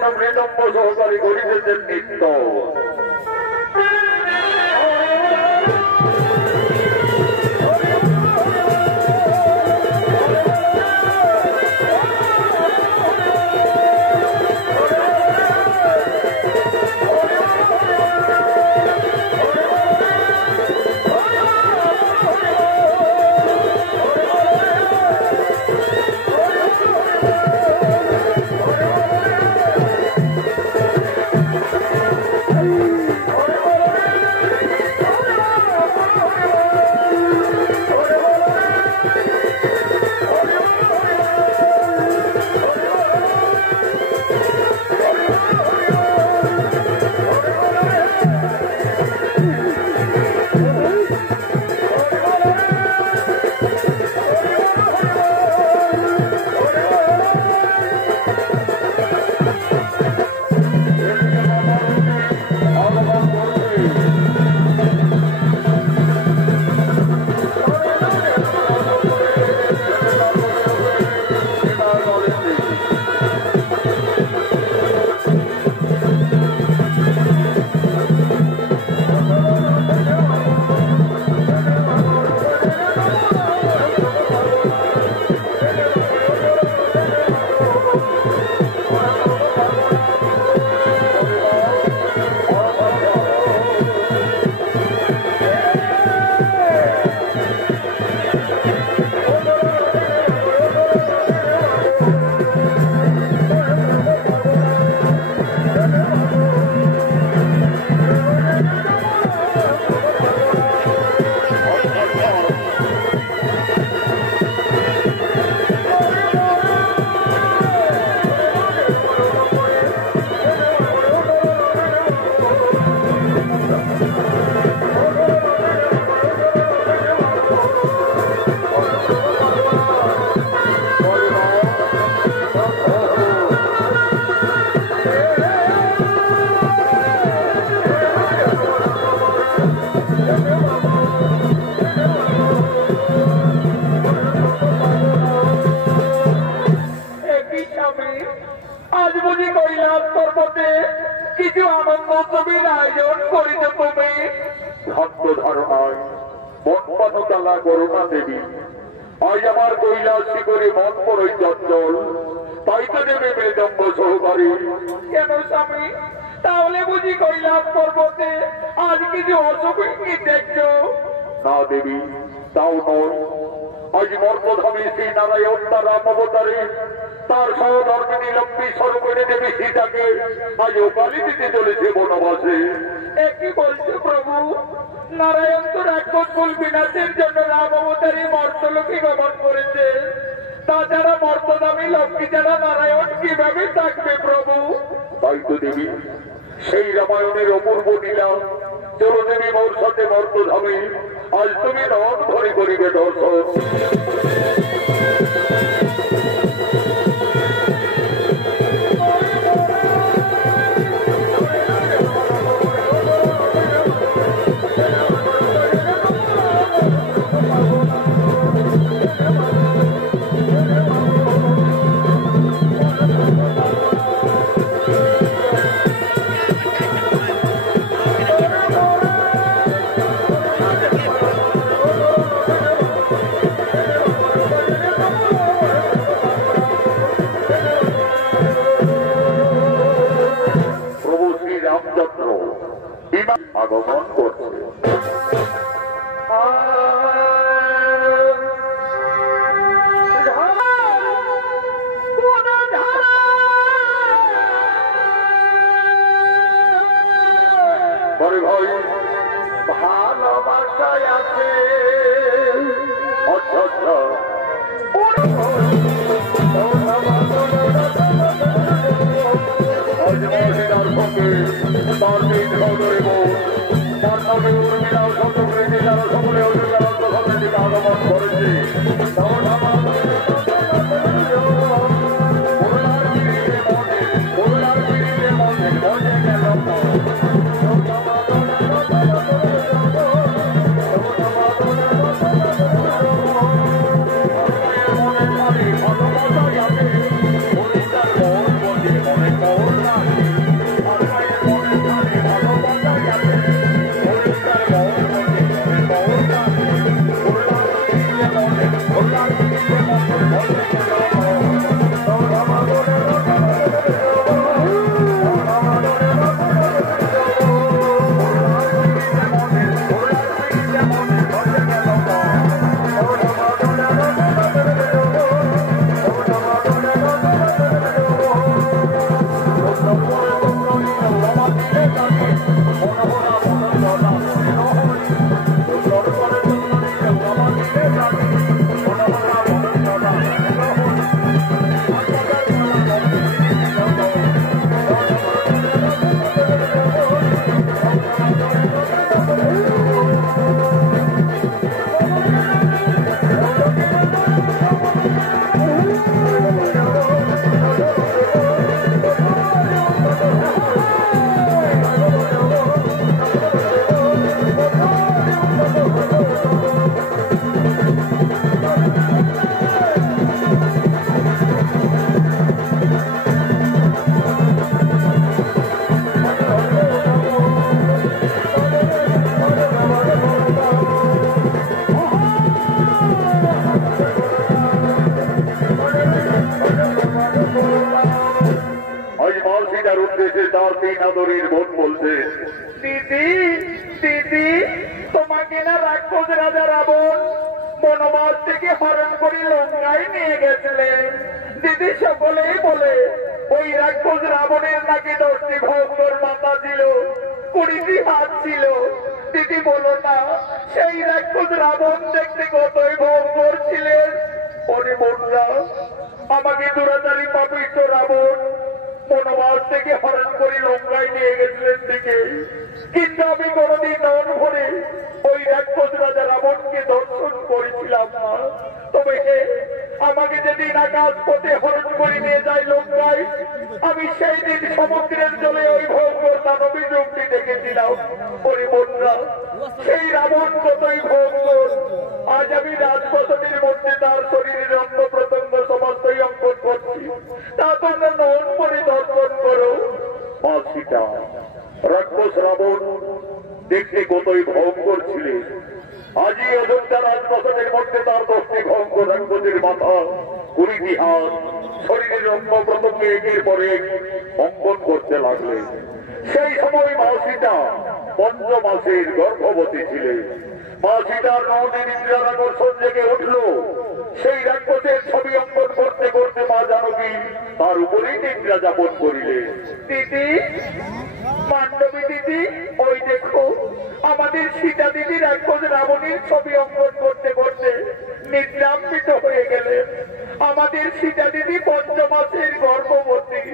জন্য মৃদম্ব সহকারী করিতেছেন নিত্য। করুণা দেবী আজ আমার কৈলাসী করে মন পড়ই চঞ্চল, তাই তো দেবে মৃদম্ব সহকারী। কেন স্বামী, তাহলে বুঝি কৈলাস পর্বতে আজ কিছু অশুভ ইঙ্গিত দেখছো? না দেবী, তাও নয়। আজ মর্মধামী শ্রী নারায়ণ তার রাম অবতারে তার সহধর্মিনী লম্বী সর্বনে দেবী সীতাকে আজ ওকালি দিতে চলেছে বনবাসে। কি বলছে প্রভু? নারায়ণ তো রাক্ষস কুল বিনাশের জন্য রাম অবতারী মর্তলোকে গমন করেছে, তাছাড়া মর্তধামী লক্ষ্মী ছাড়া নারায়ণ কিভাবে থাকবে প্রভু? তাই তো দেবী, সেই রামায়ণের অপূর্ব লীলা চলো দেবী মোর সাথে মর্তধামী, আজ তুমি রণ ধরে করিবে দর্শন। আগমন করছে। বড় ভাই ভালোবাসায় আছে আগমন করেছে। আদরের বোন বলছে, দিদি দিদি, তোমাকে না রাক্ষস রাজা রাবণ বনবাস থেকে হরণ করে লঙ্কায় নিয়ে গেছিলেন। দিদি সকলেই বলে ওই রাক্ষস রাবণের নাকি 10টি ভয়ঙ্কর মাথা ছিল, 20টি হাত ছিল। দিদি বলো না, সেই রাক্ষস রাবণ দেখতে কতই ভয়ঙ্কর ছিলেন। ওরে বোনরা, আমাকে দুরাচারী পাপিষ্ঠ রাবণ বনবাস থেকে হরণ করে লঙ্কায় নিয়ে গেছিলেন দিকে, কিন্তু আমি কোনদিন নন ভরে ওই রাক্ষস রাজা রাবণকে দর্শন করেছিলাম না। তবে আমাকে যেদিন আকাশ পথে হরণ করে নিয়ে যায় লঙ্কায়, আমি সেই দিন সমুদ্রের জলে ওই ভয়ঙ্কর দানবী রূপটি দেখেছিলাম। ওরে বোনরা, সেই রাবণ কতই ভয়ঙ্কর। আজ আমি রাজপ্রাসাদের মধ্যে তার শরীরের অঙ্গ প্রত্যঙ্গ সমস্তই অঙ্কন করছি, তা তোমরা নন করে দর্শন করো। মা সীতা, রাক্ষস রাবণ দেখতে কতই ভয়ঙ্কর ছিলেন। আজই অযোধ্যা রাজপ্রাসাদের মধ্যে তার 10টি ভয়ঙ্কর রাক্ষসের মাথা, 20টি হাত, শরীরের অঙ্গ প্রত্যঙ্গ একের পর এক অঙ্কন করতে লাগলেন। সেই সময় মা সীতা 5 মাসের গর্ভবতী ছিলেন। মা সীতার নৌনে নিদ্রার আকর্ষণ জেগে উঠল। সেই রাক্ষসের ছবি অঙ্কন করতে করতে মা জানকী তার উপরেই নিদ্রা যাপন করিলেন। দিদি, মান্ডবী দিদি, ওই দেখো আমাদের সীতা দিদি রাক্ষস রাবণের ছবি অঙ্কন করতে করতে নিদ্রাম্বিত হয়ে গেলেন। আমাদের সীতা দিদি 5 মাসের গর্ভবতী,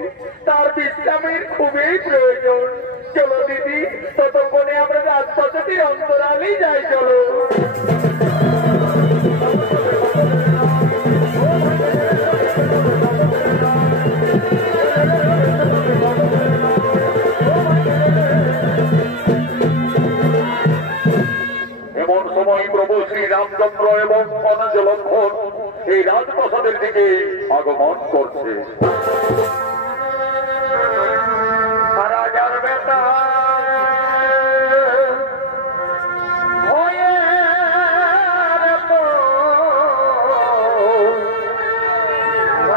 তার বিশ্রামের খুবই প্রয়োজন। চলো দিদি, ততক্ষণে আমরা রাজপ্রাসাদের অন্তরালেই যাই। চলো। এমন সময় প্রভু শ্রী রামচন্দ্র এবং অনুজ লক্ষণ এই রাজপ্রাসাদের দিকে আগমন করছে। রাজার বেটা হয়ে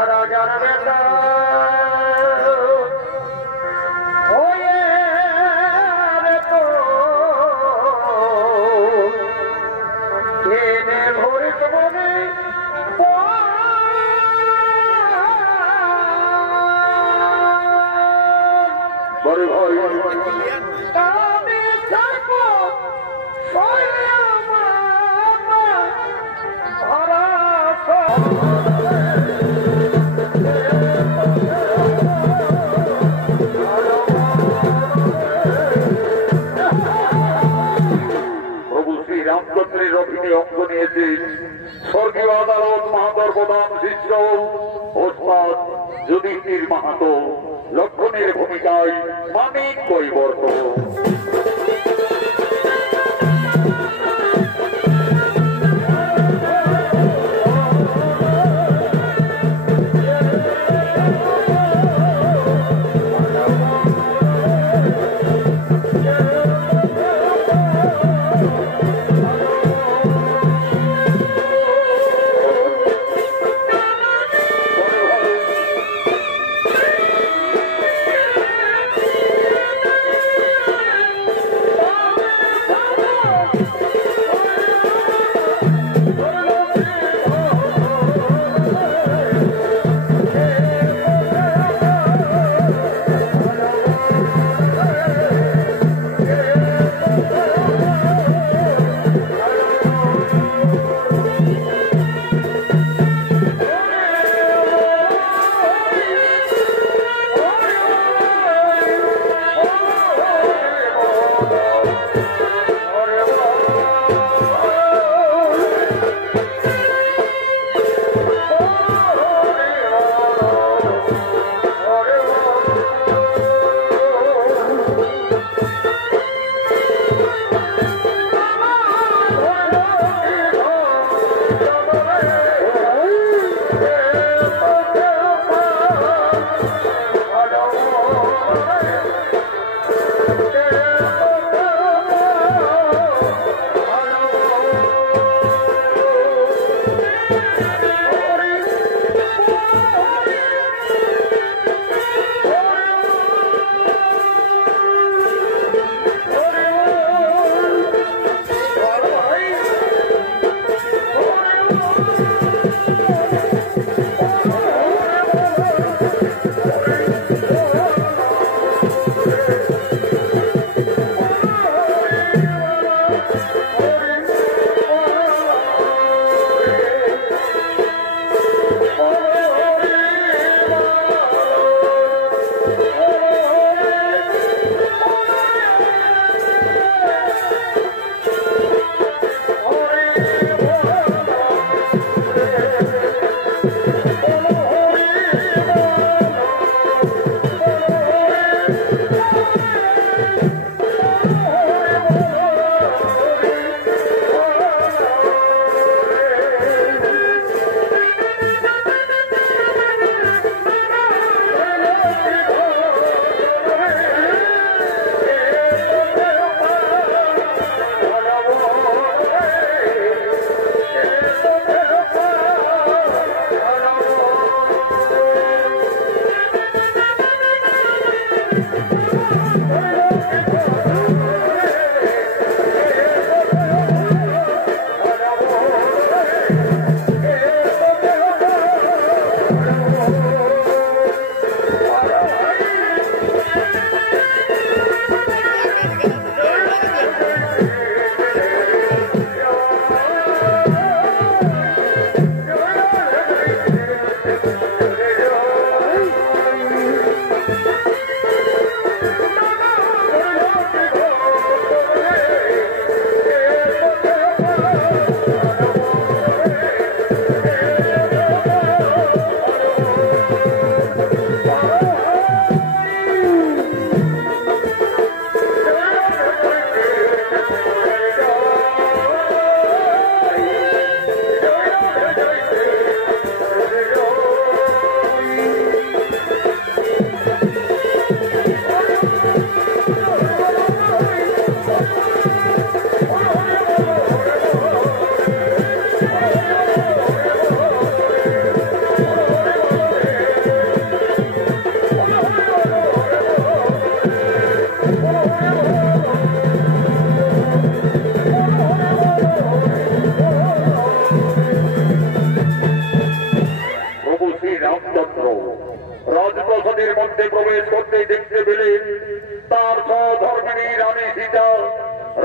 রাজার বেটা হয়ে ভরিত মনে বড় ভাই, আমি থাকো প্রভু শ্রী রামচন্দ্রের অভিনয় অঙ্গ নিয়েছেন স্বর্গীয় আদালত মাহাতর প্রধান শিষ্য ওস্তাদ যুধিষ্ঠির মাহাতো। লক্ষণের ভূমিকায় মানিক কৈবর্ত।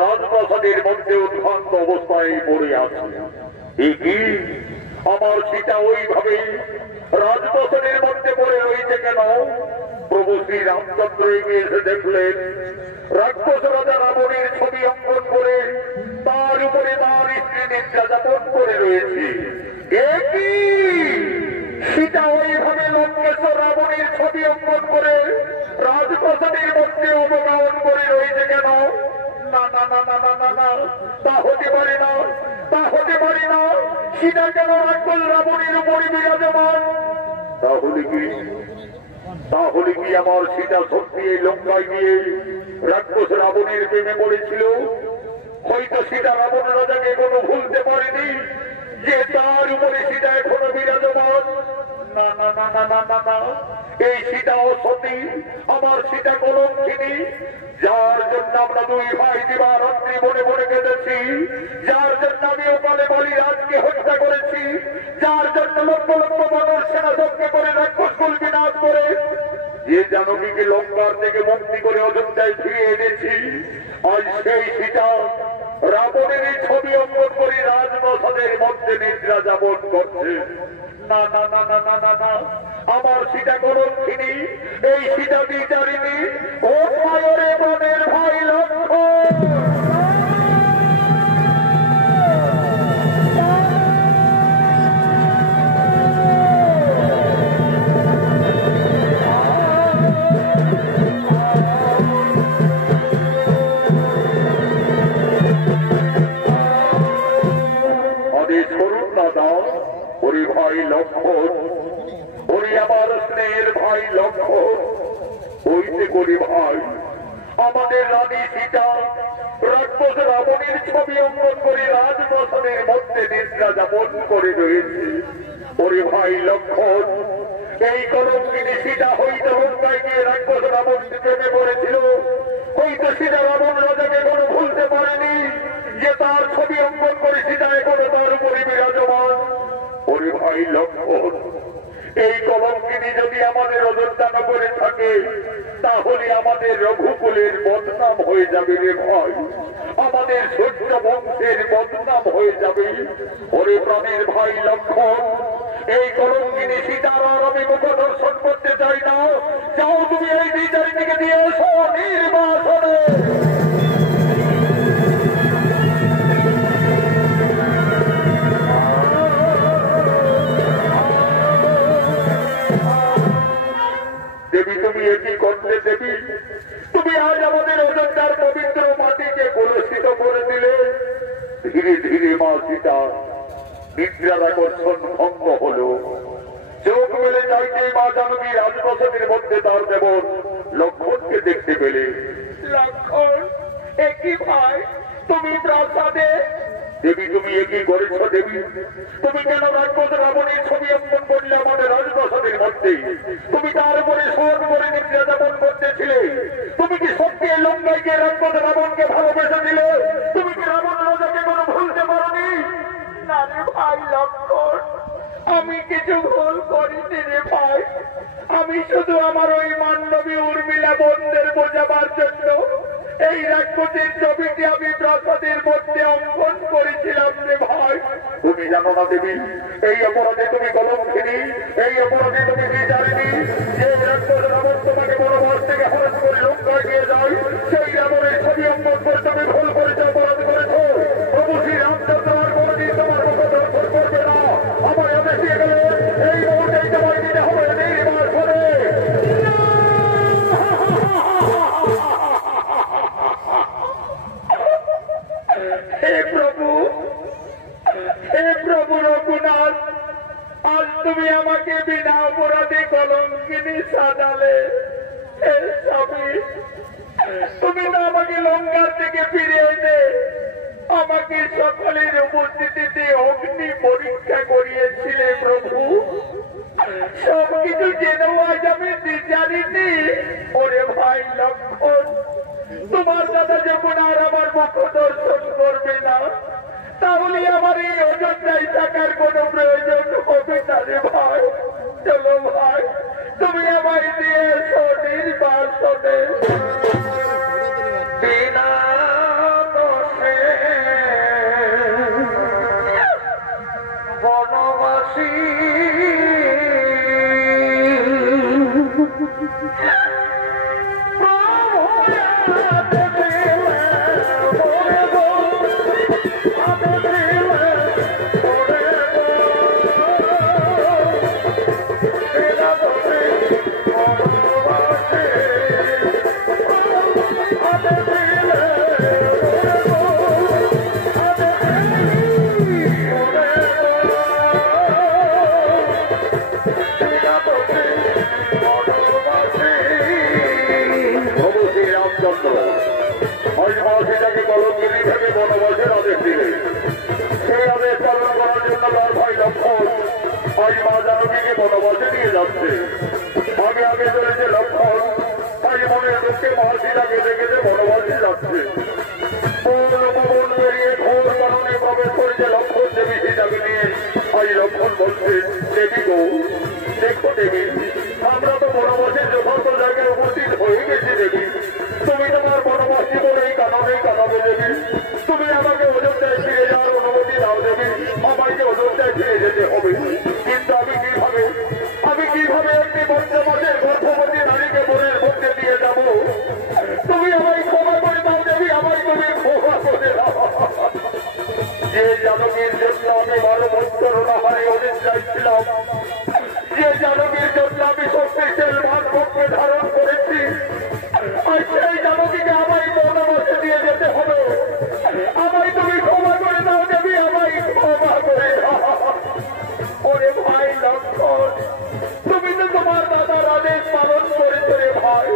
রাজপ্রাসাদের মধ্যে উদ্ভ্রান্ত অবস্থায় পড়ে আছে। কি আমার সীতা ওইভাবে রাজপ্রাসাদের মধ্যে পড়ে রয়েছে কেন? প্রভু শ্রী রামচন্দ্র এসে দেখলেন রাক্ষস রাজা রাবণের ছবি অঙ্কন করে তার উপরে তার স্ত্রী নিদ্রা যাপন করে রয়েছে। সীতা ওইভাবে লঙ্কেশ্বর রাবণের ছবি অঙ্কন করে রাজপ্রাসাদের মধ্যে অবগাহন করে রয়েছে কেন? না না না না না না না, তা হতে পারে না, তা হতে পারে না। সীতা কেন রাক্ষস রাবণের উপরে বিরাজমান? তাহলে কি আমার সীতা সত্যি এই লঙ্কায় গিয়ে রাক্ষস রাবণের প্রেমে পড়েছিল? হয়তো সীতা রাবণ রাজাকে এখনো ভুলতে পারেনি যে তার উপরে সীতা এখনো বিরাজমান। না না না না না না না, এই সীতা অসতী, আমার সীতা কলঙ্কিনী, যার জন্য আমরা দুই ভাই দিবারাত্রি বনে বনে কেঁদেছি, যার জন্য আমি ওপালে বলিরাজকে হত্যা করেছি, যার জন্য লক্ষ লক্ষ মানুষ সেনা সঙ্গে করে রাক্ষসকুল বিনাশ করে যে জানকীকে লঙ্কার থেকে মুক্তি করে অযোধ্যায় ফিরিয়ে এনেছি, আজ সেই সীতা রাবণের ছবি অঙ্কন করে রাজপ্রাসাদের মধ্যে নিদ্রা যাপন করছে। না না না না না না না, আমার সীতা কলঙ্কিনী, এই সীতা বিচারিণী। ও মায়ের বনের ভাই লক্ষ্মণ, ওরে ভাই লক্ষ্মণ, ওরে আমার স্নেহের ভাই লক্ষ্মণ, ওইতে করি ভাই আমাদের রানী সীতা রাক্ষস রাবণের ছবি অঙ্কন করে রাজপ্রাসাদের মধ্যে নিদ্রা যাপন করে রয়েছে। ওরে ভাই লক্ষ্মণ, এই কলঙ্কিনী সীতা হইতে লঙ্কায় গিয়ে রাক্ষস রাবণ প্রেমে পড়েছিল। হয়তো সীতা রাবণ রাজাকে কোনো ভুলতে পারেনি যে তার ছবি অঙ্কন করে সীতা এখনো তার উপরে বিরাজমান। ওরে ভাই লক্ষ্মণ, এই কলঙ্কিনী যদি আমাদের অযোধ্যা নগরে থাকে তাহলে আমাদের রঘুকুলের বদনাম হয়ে যাবে রে ভাই, আমাদের সূর্য বংশের বদনাম হয়ে যাবে। ওরে প্রাণের ভাই লক্ষ্মণ, এই কলঙ্কিনী সীতার আর আমি মুখ দর্শন করতে চাই না। যাও তুমি এই বিচারিণীকে দিয়ে এসো নির্বাসনে। দেবী তুমি একই করতে দেবী, তুমি আজ আমাদের অযোধ্যার পবিত্র মাটিকে কলুষিত করে দিলে। ধীরে ধীরে মা সীতা নিদ্রার আকর্ষণ ভঙ্গ হলো। চোখ মেলে চাইতেই মা জানকী রাজপ্রাসাদের মধ্যে তার দেবর লক্ষ্মণকে দেখতে পেলে। লক্ষ্মণ, একই ভাই তুমি প্রাসাদে? দেবী তুমি একই করেছ দেবী? তুমি কেন রাক্ষস রাবণের ছবি অঙ্কন করলে আমাদের রাজপ্রাসাদের মধ্যে? তুমি তার উপরে সোন করে নিদ্রা যাপন করতেছিলে। তুমি কি সত্যি লঙ্কায় গিয়ে রাক্ষস রাবণকে ভালোবেসে দিলে? তুমি কি রাবণ রাজাকে কোনো ভুলতে পারোনি? না রে ভাই লক্ষ্মণ, আমি কিছু ভুল করিনি রে ভাই। আমি শুধু আমার ওই মান্ডবী উর্মিলা বন্ধের বোঝাবার জন্য এই রাক্ষসের ছবিটি আমি প্রাসাদের মধ্যে অঙ্কন করেছিলাম রে ভাই। তুমি জানো না দেবী, এই অপরাধে তুমি কলঙ্কিনী, এই অপরাধে তুমি বিচারিণী। যে রাক্ষস রাবণ তোমাকে বনবাস থেকে হরণ করে লঙ্কায় নিয়ে যায়, সেই রাবণের ছবি অঙ্কন করে তুমি ভুল করেছো, অপরাধ করেছো। প্রভু শ্রী রামচন্দ্র আর কোনদিন তোমার মুখ দর্শন করবে না। আমার আদেশ দিয়ে গেলে এই মুহূর্তেই তোমায় দিতে হবে নির্বাসনে। হে প্রভু, হে প্রভু রঘুনাথ, আজ তুমি আমাকে বিনা অপরাধে কলঙ্কিনী সাজালে। হে স্বামী, তুমি না আমাকে লঙ্কার থেকে ফিরে এনে আমাকে সকলের উপস্থিতিতে অগ্নি পরীক্ষা করিয়েছিলে প্রভু। সবকিছু জেনেও আজ আমি বিচারিনি। ওরে ভাই লক্ষ্মণ, তোমার দাদা যখন আর আমার মুখ দর্শন করবে না, তাহলে আমার এই অযোধ্যায় থাকার কোন প্রয়োজন হবে না রে ভাই। চলো ভাই, তুমি আমায় দিয়ে এসো নির্বাসনে। বিনা আগে আগে চলেছে লক্ষণ, তাই মনের দুঃখে মাসিটাকে দেখেছে বনবাসে যাচ্ছে। পবন বেরিয়ে ঘোর কারণে প্রবেশ করেছে লক্ষণ দেবী সীতাকে নিয়ে। আজ লক্ষণ বলছে, দেবী গো, দেখো দেবী, আমরা তো বনবাসের যথার্থ জায়গায় উপস্থিত হয়ে গেছি দেবী। তুমি তোমার বনবাস জীবনেই কাননে কানাবে দেবী। তুমি আমাকে অযোধ্যায় ফিরে যাওয়ার অনুমতি দাও দেবী। আমাকে অযোধ্যায় ফিরে যেতে হবে, কিন্তু আমি কিভাবে একটি পঞ্চমাসের গর্ভবতী নারীকে মনের মধ্যে দিয়ে যাব? তুমি আমায় ক্ষমা করে দাও দেবী, আমায় তুমি ক্ষমা করে দাও। যে জানকীর জন্য আমি 12 বছর অনাহারে অনিদ্রায় ছিলাম, যে জানকীর জন্য আমি শক্তিশাল ভাগবতকে ধারণ করেছি, আর সেই জানকীকে আমায় বনবাসে দিয়ে যেতে হবে। আমায় তুমি ক্ষমা করে দাও দেবী, আমায় ক্ষমা করে দাও। ওরে ভাই লক্ষণ, তুমি তো তোমার দাদার আদেশ পালন করেছো রে ভাই।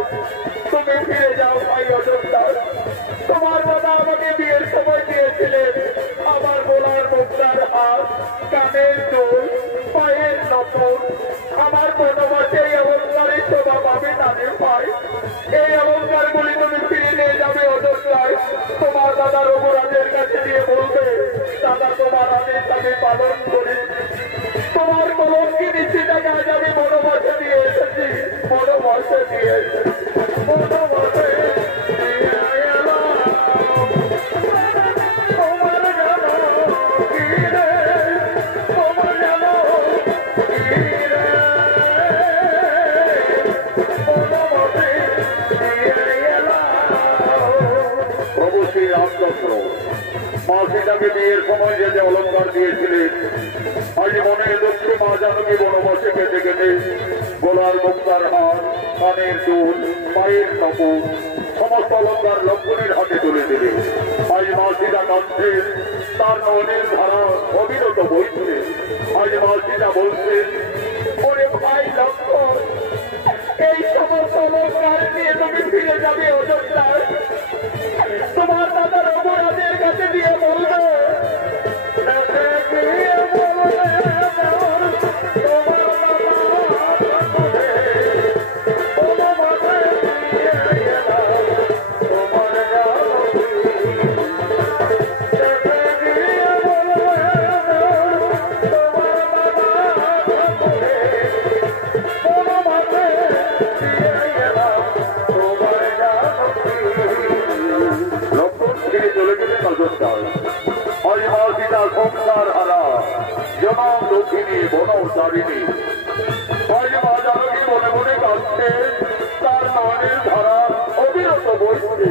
তুমি ফিরে যাও ভাই অযোধ্যায়। তোমার দাদা আমাকে বিয়ের সময় দিয়েছিলেন আমার গলার মুক্তার হাত, কানের দুল, পায়ের নকল। আমার বনবাসে এই অলঙ্কারের শোভা পাবে না রে ভাই। এই অলঙ্কারগুলি তুমি ফিরে নিয়ে যাবে অযোধ্যায়। তোমার দাদা রঘুরাজের কাছে দিয়ে বলবে, দাদা তোমার আদেশ আমি পালন করেছি। তোমার কলঙ্কিনী সীতাকে আজ আমি বনবাসে দিয়ে এসেছি, বনবাসে দিয়ে এসেছি, বনবাসে দিয়ে এলাম। তোমার জানো কি রে, তোমার জানো কি রে, বনবাসে দিয়ে এলাম। প্রভু শ্রী রামচন্দ্র মা সীতাকে বিয়ের সময় যে অলঙ্কার দিয়েছিলেন, আজ মনের দুঃখে মা জানকী বনবাসে কেটে কেটে গোলার মুক্তার হাত, কানের দুল, পায়ের নকল সমস্ত অলঙ্কার লক্ষণের হাতে তুলে দিলে। আজ মা সীতা কাঁদছে, তার নয়নের ধারা অবিরত বইছে। আজ মা সীতা বলছেন, ওরে ভাই লক্ষণ, এই সমস্ত অলঙ্কার নিয়ে তুমি ফিরে যাবে অযোধ্যায়। তোমার দাদা রঘুরাজের কাছে দিয়ে বলবে, সংসার হারা জনম দক্ষিণী বনচারিণী। আজ মা জানকী মনে মনে কাঁদছে, তার নয়নের ধারা অবিরত বইছে।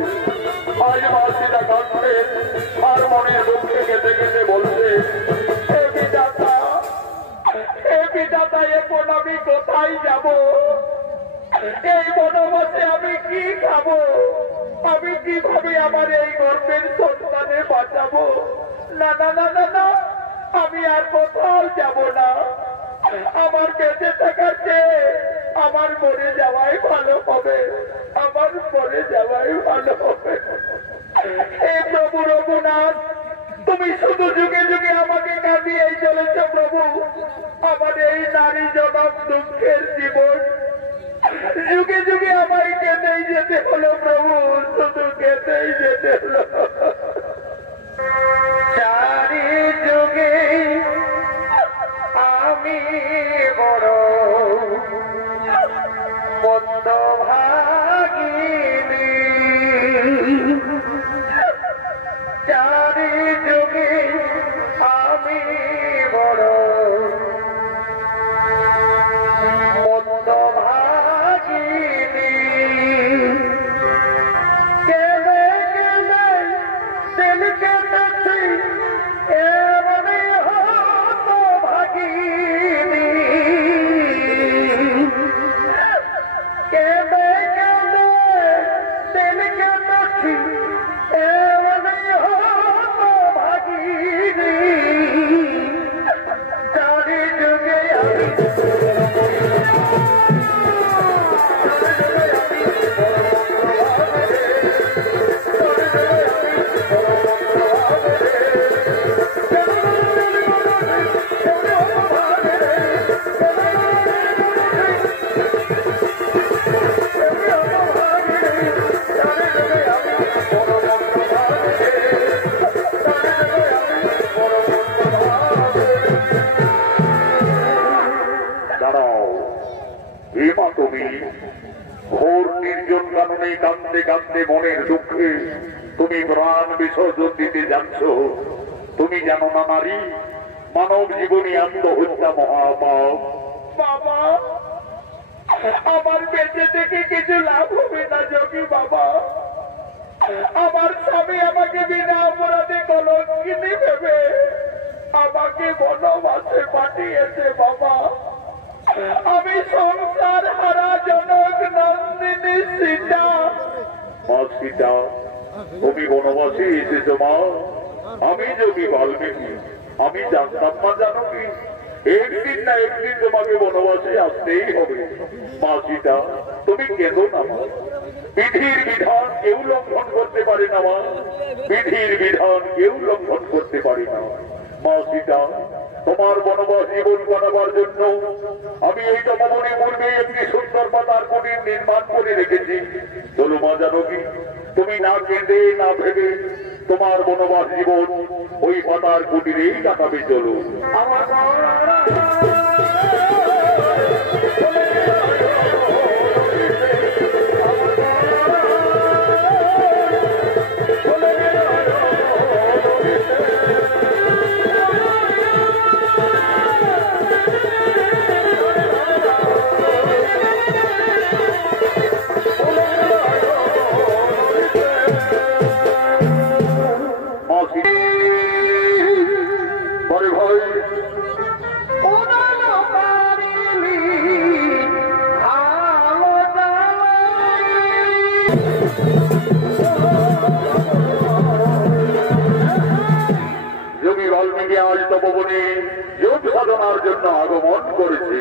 আজ মা সীতা কাঁদছে, আর মনের দুঃখে কেঁদে কেঁদে বলছে, হে বিধাতা, হে বিধাতা, এখন আমি কোথায় যাব? এই বনবাসে আমি কি খাবো? আমি কিভাবে আমার এই গর্ভের সন্তানে বাঁচাবো? না না না না না, আমি আর কোথাও যাব না। আমার বেঁচে থাকার চেয়ে আমার মরে যাওয়াই ভালো হবে, আমার মরে যাওয়াই ভালো হবে। হে প্রভু রঘুনাথ, তুমি শুধু যুগে যুগে আমাকে কাঁদিয়েই চলেছ প্রভু। আমার এই নারী জনক দুঃখের জীবন যুগে যুগে আমায় কেঁদেই যেতে হলো প্রভু, শুধু কেঁদেই যেতে হলো। চারি যুগে আমি বড় মন্দ ভাগিনী, চারি যুগে আমি বড় মন্দ ভাগিনী। কাঁদতে কাঁদতে মনের দুঃখে তুমি প্রাণ বিসর্জন দিতে যাচ্ছ, তুমি জানো না নারী, মানব জীবনী আত্মহত্যা মহাপাপ। বাবা, আমার বেঁচে থেকে কিছু লাভ হবে না যোগী বাবা। আমার স্বামী আমাকে বিনা অপরাধে কলঙ্কিনী ভেবে আমাকে বনবাসে পাঠিয়েছে বাবা। আমি সংসার হারা জনক নন্দিনী সীতা। মা সীতা, তুমি বনবাসে এসেছো মা? আমি যোগী বাল্মীকি, আমি জানতাম না জানো কি, একদিন না একদিন তোমাকে বনবাসে আসতেই হবে। মা সীতা, তুমি কেঁদো না মা, বিধির বিধান কেউ লঙ্ঘন করতে পারে না মা, বিধির বিধান কেউ লঙ্ঘন করতে পারে না। মা সীতা, তোমার বনবাস জীবন কাটাবার জন্য আমি এই তপবনে পূর্বে একটি সুন্দর পাতার কুটির নির্মাণ করে রেখেছি। চলো মা জানকী, তুমি না কেঁদে না ভেবে তোমার বনবাস জীবন ওই পাতার কুটিরেই কাটাবে। চলো। যোগী বাল্মীকি আজ তপবনে যোগ সাধনার জন্য আগমন করেছে।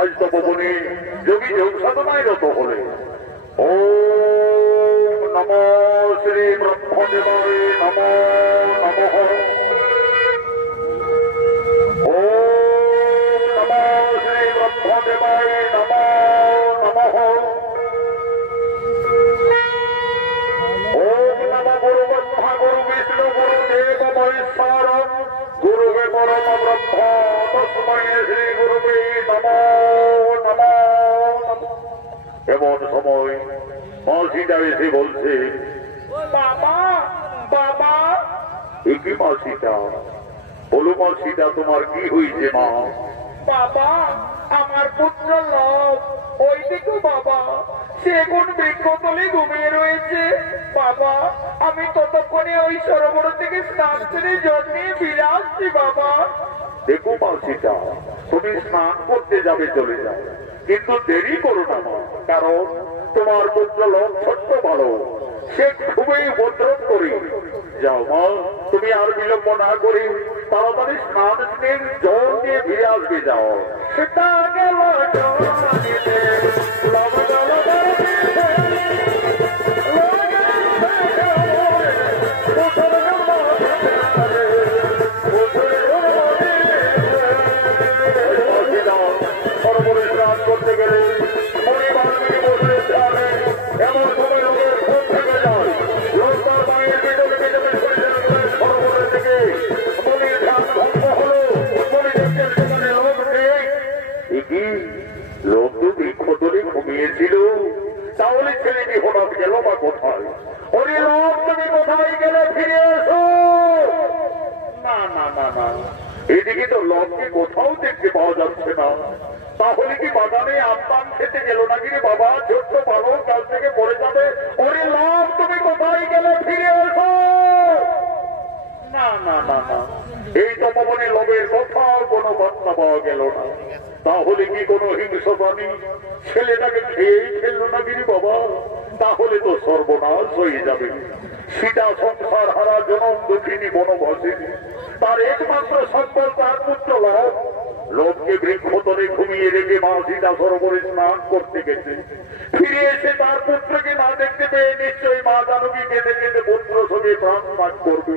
আজ তপবনে যোগী যোগ সাধনায় রত হলে। ওম নমো শ্রী ব্রহ্মদেবায় নমো নমঃ। ওম নমো শ্রী ব্রহ্মদেবায় নমো নমঃ। ওম নমো গুরু ব্রহ্মা গুরু বিষ্ণু গুরু দেব মহেশ্বর গুরুবে পরম ব্রহ্ম তস্মৈ শ্রী গুরুবে নমো নমঃ। এমন সময় মাসিটা এসে বলছে, বাবা বাবা। কি মাসিটা বলো মা সীতা, তোমার কি হয়েছে মা? বাবা, আমার পুত্র লব ওই দিকে বাবা, সে কোন বৃক্ষতলে ঘুমিয়ে রয়েছে বাবা। আমি ততক্ষণে ওই সরোবর থেকে স্নান করে জল নিয়ে ফিরে আসছি বাবা। দেখো মা সীতা, তুমি স্নান করতে যাবে চলে যাও, কিন্তু দেরি করো না মা, কারণ তোমার পুত্র লোক ছোট্ট ভালো, সে খুবই উপদ্রব করি। যাও মা, তুমি আর বিলম্ব না করে তাড়াতাড়ি স্নান করে জল দিয়ে ফিরে আসবে। যাও। সেটা গেল সরোবরে স্নান করতে গেলে পরিবার থেকে বসে যাবে, এমন সময় লোকের ঘুম থেকে যায়। লোক তার মায়ের পেটে পেটে সরোবরের থেকে মনির ধ্যান ভঙ্গ হলো। মনি দেখছেন সেখানে লোক নেই। কি লোক তো বৃক্ষ ধরে ঘুমিয়েছিল, তাহলে ছেলেটি হঠাৎ গেল বা কোথায়? ওরে লোক, তুমি কোথায় গেলে? ফিরে এসো। না না না না, এদিকে তো লোককে কোথাও দেখতে পাওয়া যাচ্ছে না। তাহলে কি বাগানে আমপান খেতে গেল নাকি রে বাবা? ছোট্ট বালক কাল থেকে পড়ে যাবে। ওরে লোক, তুমি কোথায় গেলে? ফিরে এসো। না না না না, এই তপবনে লোভের কোথাও কোনো বার্তা পাওয়া গেল না। তাহলে কি কোনো হিংস্র প্রাণী ছেলেটাকে খেয়েই ফেললো নাকি রে বাবা? তাহলে তো সর্বনাশ হয়ে যাবে। সীতা সংসার হারা জনম দুঃখিনী বনবাসিনী, তার একমাত্র সম্বল তার পুত্র লোভ। লোভকে বৃক্ষতলে ঘুমিয়ে রেখে মা সীতা সরোবরে স্নান করতে গেছে। ফিরে এসে তার পুত্রকে না দেখতে পেয়ে নিশ্চয়ই মা জানকী কেঁদে কেঁদে পুত্র সঙ্গে প্রাণ ত্যাগ করবে।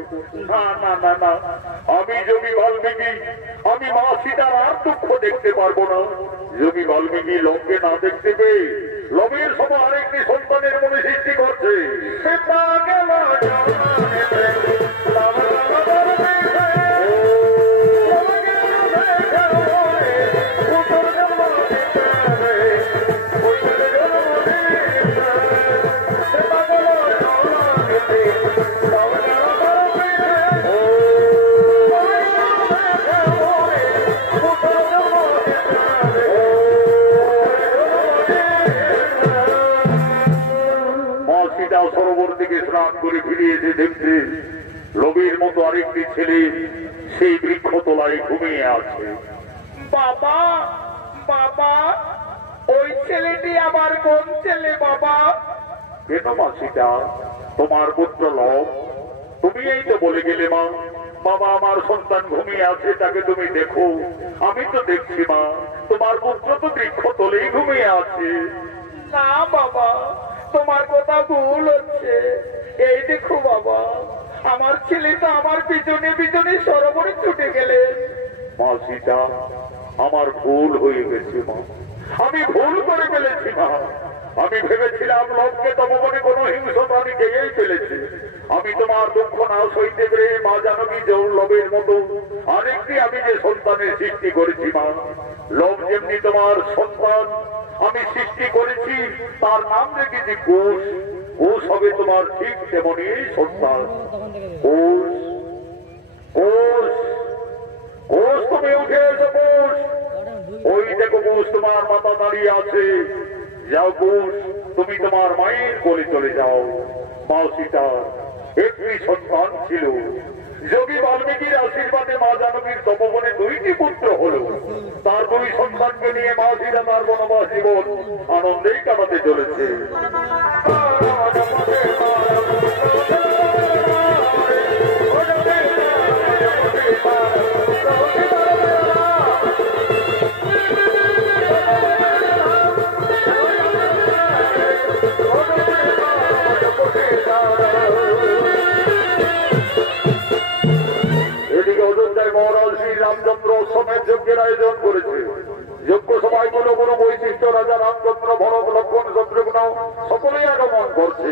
না না না না, আমি যোগী বাল্মীকি, আমি মা সীতার আর দুঃখ দেখতে পারবো না। যোগী বাল্মীকি লোভকে না দেখতে পেয়ে লোভের সময় আরেকটি সন্তানের মনে সৃষ্টি করছে। সেটা গেল সরোবর থেকে স্নান করে ফিরে এসে দেখছে লোভের মতো আরেকটি ছেলে সেই বৃক্ষ তলায় ঘুমিয়ে আছে। বাবা বাবা, ওই ছেলেটি আবার কোন ছেলে বাবা? কেন মা সীতা, তোমার পুত্র লোভ। তুমি এই তো বলে গেলে মা, বাবা আমার সন্তান ঘুমিয়ে আছে, তাকে তুমি দেখো। আমি তো দেখছি মা, তোমার পুত্র তো বৃক্ষ তলেই ঘুমিয়ে আছে। না বাবা, তোমার কথা ভুল হচ্ছে। এই দেখো বাবা, আমার ছেলে তো আমার পিছনে পিছনে সরোবরে ছুটে গেলে। মা সীতা, আমার ভুল হয়ে গেছে মা, আমি ভুল করে ফেলেছি মা। আমি ভেবেছিলাম লোককে তপবনে কোনো হিংস্র প্রাণী খেয়েই ফেলেছে। আমি তোমার দুঃখ না সইতে পেরে মা জানকী লোভের মতো আরেকটি আমি যে সন্তানের সৃষ্টি করেছি মা। লোভ যেমনি তোমার সন্তান আমি সৃষ্টি করেছি, তার নাম রেখেছি কোষ। কোষ হবে তোমার ঠিক তেমনি সন্তান। কোষ কোষ কোষ, তুমি উঠে এসো কোষ। ওই দেখো কোষ, তোমার মাথা দাঁড়িয়ে আছে। যাও কোষ, তুমি তোমার মায়ের কোলে চলে যাও। মা সীতার একটি সন্তান ছিল। যোগী বাল্মীকির আশীর্বাদে মা জানকীর তপবনে দুইটি পুত্র হলো। তার দুই সন্তানকে নিয়ে মা সীতা তার বনবাস জীবন আনন্দেই কাটাতে চলেছে। এদিকে অযোধ্যায় মহারাজ শ্রী রামচন্দ্র অশ্বমেধ যজ্ঞের আয়োজন করেছে। যজ্ঞ সভায় কোনো কোনো বৈশিষ্ট্য রাজা রামচন্দ্র, ভরত, লক্ষ্মণ, শত্রুঘ্ন সকলেই আগমন করছে।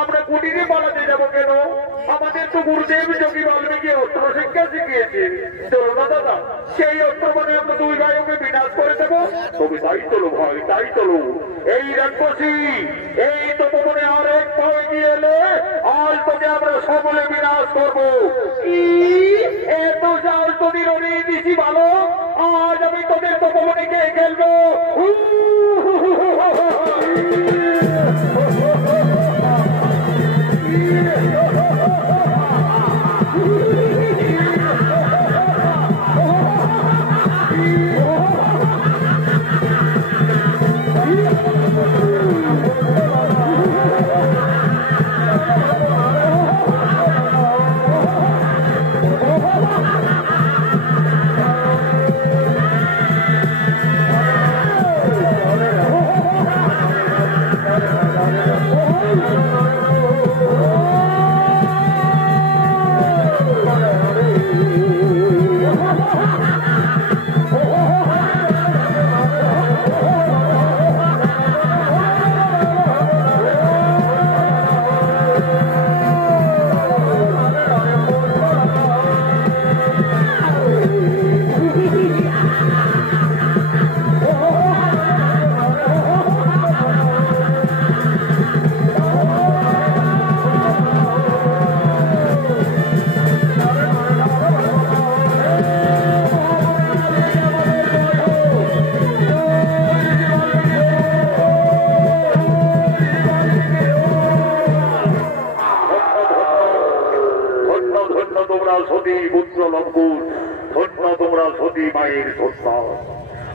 আমরা কুটিরে পালাতে যাবো কেন? আমাদের তো গুরুদেব যোগী বাল্মীকি অস্ত্র শিক্ষা শিখিয়েছে। চলো না দাদা, সেই অস্ত্র মানে আমরা দুই ভাইকে বিনাশ করে দেবো। তবে তাই চলো ভাই, তাই চলো। এই রাক্ষসী, এই তপবনে আর এক পায়ে গিয়ে এলে আজ তোকে আমরা সকলে বিনাশ করবো। কি এত সাহস তোদের অনেক বেশি ভালো? আজ আমি তোদের তপবনে কে খেলবো।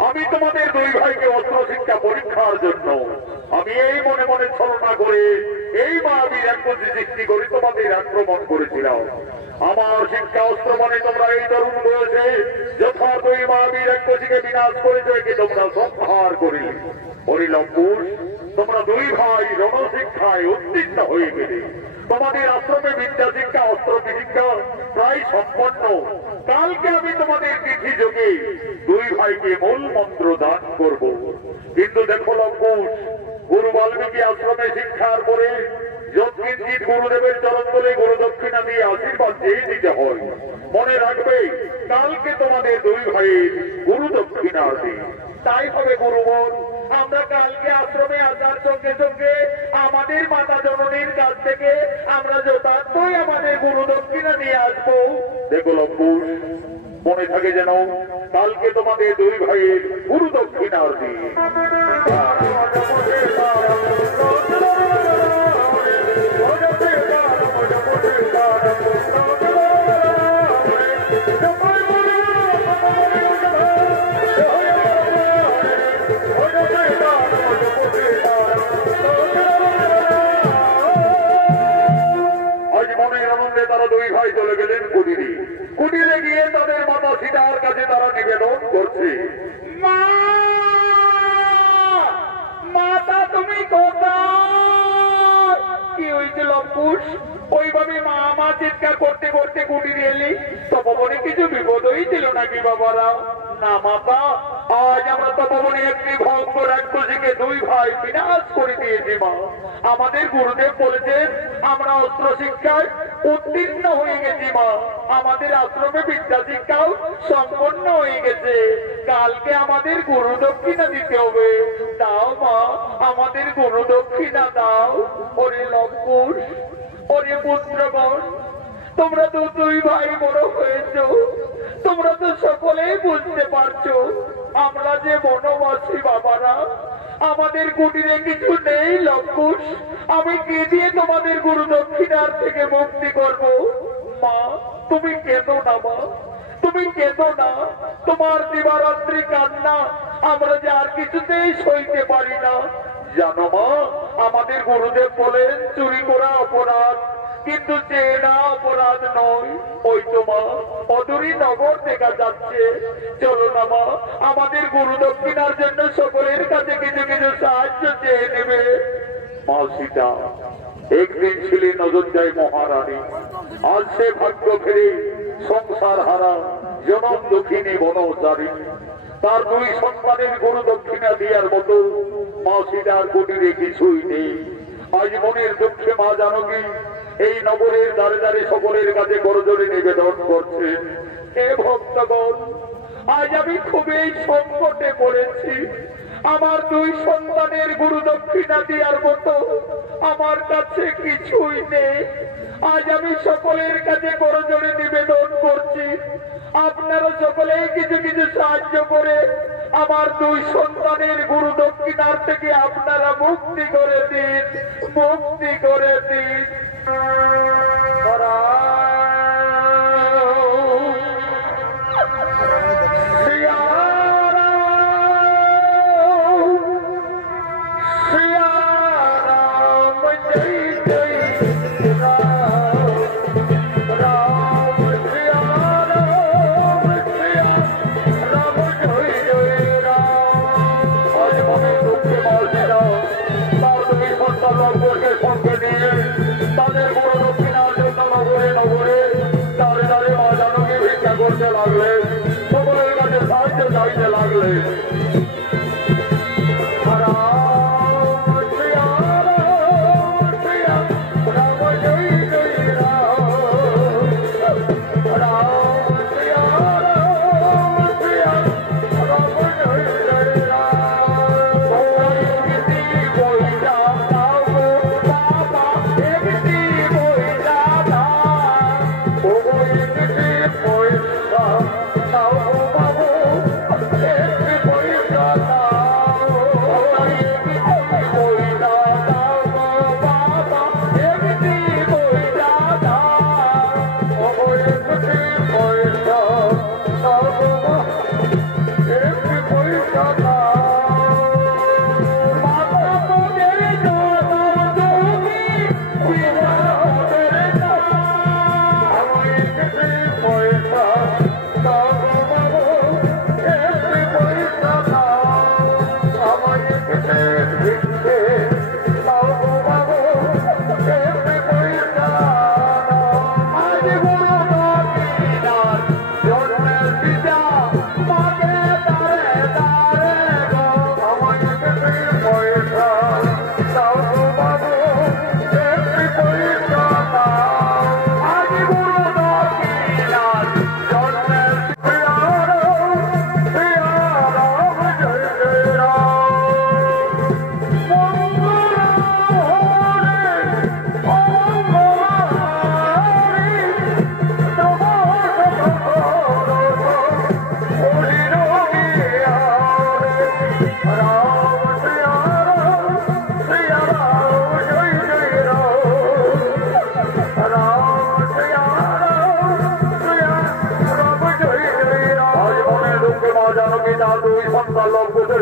আমি তোমাদের দুই ভাইকে অস্ত্র শিক্ষা পরীক্ষার জন্য আমি এই মনে মনে ছলনা করে এই মহাবীর রাক্ষসী সৃষ্টি করে তোমাদের আক্রমণ করেছিলাম। আমার শিক্ষা অস্ত্র মানে তোমরা এই তরুণ বয়সে যথার্থ এই মহাবীর রাক্ষসীকে বিনাশ করেছে, কি তোমরা সংহার করিলে। হরিলম্বুর, তোমরা দুই ভাই রণশিক্ষায় উত্তীর্ণ হয়ে গেলে। তোমাদের আশ্রমে বিদ্যা শিক্ষা অস্ত্র শিক্ষা প্রায় সম্পন্ন। কালকে আমি তোমাদের তিথি যোগে দুই ভাইকে মূল মন্ত্র দান করব। কিন্তু দেখো লম্বুর, গুরু বাল্মীকি আশ্রমে শিক্ষার পরে যৎকিঞ্চিত গুরুদেবের চরণ তলে গুরু দক্ষিণা দিয়ে আশীর্বাদ দিয়ে দিতে হয়। মনে রাখবে, কালকে তোমাদের দুই ভাইয়ের গুরু দক্ষিণা আছে। তাই হবে গুরুবর, আমরা কালকে আশ্রমে আসার সঙ্গে সঙ্গে আমাদের মাতা জননীর কাছ থেকে আমরা যথার্থই আমাদের গুরু দক্ষিণা নিয়ে আসবো। দেখো লম্বুর, মনে থাকে যেন কালকে তোমাদের দুই ভাইয়ের গুরু দক্ষিণা আছে। তারা দুই ভাই চলে গেলেন কুটিরে। কুটিরে গিয়ে তাদের মাতা সীতার কাছে তারা নিবেদন করছে, মাতা তুমি কোথায়? কি হয়েছিল অঙ্কুশ? ওইভাবে মা মা চিৎকার করতে করতে কুটিরে এলি, তপবনে কিছু বিপদ হয়েছিল নাকি বাবারা? না মাতা, আজ আমরা তপবনে একটি ভঙ্গ রাক্ষসীকে দুই ভাই বিনাশ করে দিয়েছি মা। আমাদের গুরুদেব বলেছেন আমরা অস্ত্র শিক্ষায় উত্তীর্ণ হয়ে গেছি মা। আমাদের আশ্রমে বিদ্যা শিক্ষাও সম্পন্ন হয়ে গেছে। কালকে আমাদের গুরু দক্ষিণা দিতে হবে। দাও মা, আমাদের গুরু দক্ষিণা দাও। ওরে লঙ্কুশ, ওরে পুত্রগণ, তোমরা তো দুই ভাই বড় হয়েছ, তোমরা তো সকলেই বুঝতে পারছো আমরা যে বনবাসী বাবারা, আমাদের কুটিরে কিছু নেই লঙ্কুশ। আমি কি দিয়ে তোমাদের গুরু দক্ষিণার থেকে মুক্তি করব? মা তুমি কেঁদো না মা, তুমি কেঁদো না। তোমার দিবারাত্রি কান্না আমরা যে আর কিছুতেই সইতে পারি না। জানো মা, আমাদের গুরুদেব বলেন চুরি করা অপরাধ, কিন্তু চেনা অপরাধ নয়। ওই তো মা অদূরী নগর দেখা যাচ্ছে, চলো না মা, আমাদের গুরু দক্ষিণার জন্য সকলের কাছে কিছু কিছু সাহায্য চেয়ে নেবে। মা সীতা একদিন ছিলেন অযোধ্যায় মহারানী, আজ সে ভাগ্য ফেরে সংসার হারা জনম দক্ষিণী বনচারী। তার দুই সন্তানের গুরু দক্ষিণা দেওয়ার মতো মা সীতার কুটিরে কিছুই নেই। আজ মনের দুঃখে মা জানকী এই নগরের দ্বারে দ্বারে সকলের কাছে করজোড়ে নিবেদন করছে। হে ভক্তগণ, আজ আমি খুবই সংকটে পড়েছি। আমার দুই সন্তানের গুরু দক্ষিণা দেওয়ার মতো আমার কাছে কিছুই নেই। আজ আমি সকলের কাছে করজোড়ে নিবেদন করছি, আপনারা সকলেই কিছু কিছু সাহায্য করে আমার দুই সন্তানের গুরু দক্ষিণার থেকে আপনারা মুক্তি করে দিন, মুক্তি করে দিন। তাদের বড় দক্ষিণার জন্য নগরে নগরে দাঁড়ে দাঁড়ে মা জানকী ভিক্ষা করতে লাগলে, সকলের কাছে সাহায্য চাইতে লাগলে।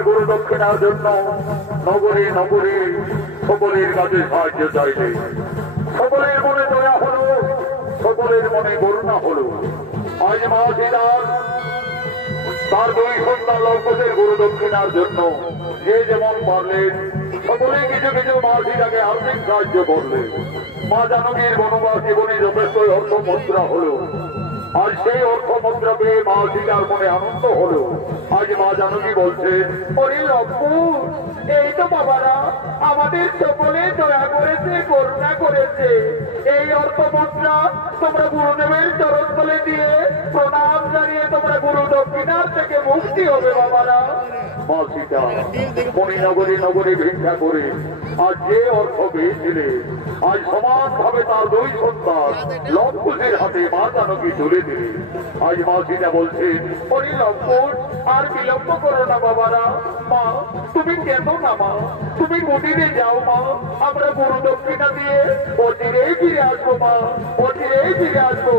গুরু দক্ষিণার জন্য নগরে নগরে সকলের কাছে সাহায্য চাইলে, সকলের মনে দয়া হলো, সকলের মনে করুণা হলো। আজ মা সীতার তার দুই সন্তান লঙ্কদের গুরু দক্ষিণার জন্য যে যেমন পারলেন সকলে কিছু কিছু মা সীতাকে আর্থিক সাহায্য করলেন। মা জানকীর বনবাস জীবনে যথেষ্ট অর্থ মুদ্রা হলো। আর সেই অর্থ মুদ্রা পেয়ে মা সীতার মনে আনন্দ হলো। আজ মা জানকী বলছে, ওরে লক্ষ্মণ, এই তো বাবারা আমাদের সকলে দয়া করেছে, করুণা করেছে। এই অর্থ মুদ্রা তোমরা গুরুদেবের চরণতলে দিয়ে প্রণাম জানিয়ে তোমরা গুরু দক্ষিণার থেকে মুক্তি হবে বাবারা। মা সীতা মণিনগরী নগরী ভিক্ষা করে আজ যে অর্থ পেয়েছিলে, আজ সমান ভাবে তার দুই সন্তান লঙ্কুশের হাতে মা জানকী তুলে দিলে। আজ মা সীতা বলছে, ওরে লক্ষ্মণ, আর বিলম্ব করো না বাবারা। মা তুমি কেন না মা, তুমি কুটিরে যাও মা, আমরা গুরু দক্ষিণা দিয়ে অচিরেই ফিরে আসবো মা, অচিরেই ফিরে আসবো।